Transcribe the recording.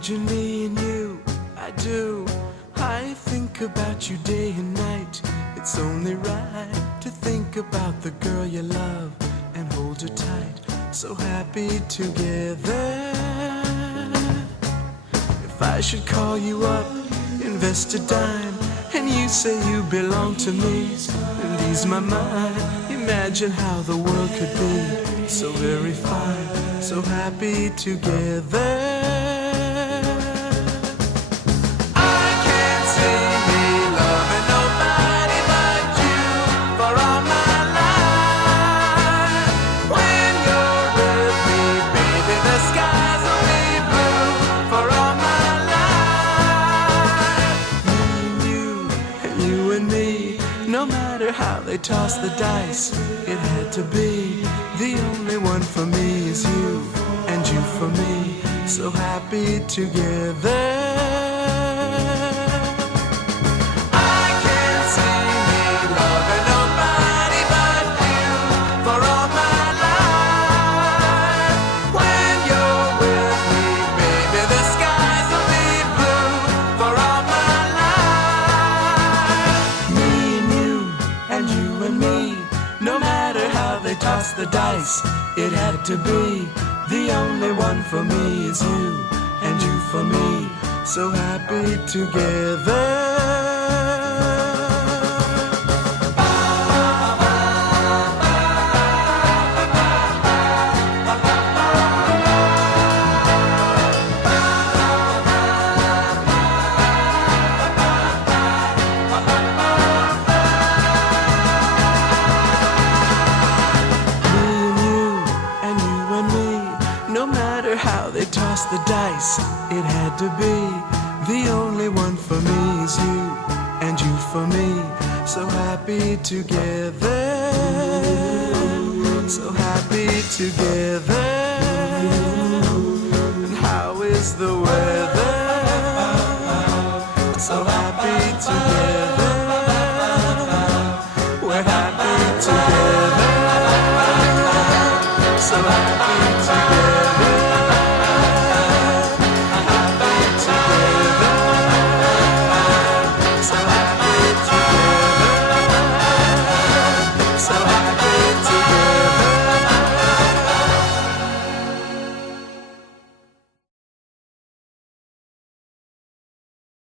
Imagine me and you, I do. I think about you day and night. It's only right to think about the girl you love and hold her tight. So happy together. If I should call you up, invest a dime, and you say you belong to me, and ease my mind. Imagine how the world could be so very fine, so happy together. No matter how they toss the dice, it had to be. The only one for me is you, and you for me, so happy together. Toss the dice, it had to be. The only one for me is you, and you for me, so happy together. No matter how they toss the dice, it had to be. The only one for me is you, and you for me, so happy together. So happy together. And how is the weather? So happy together.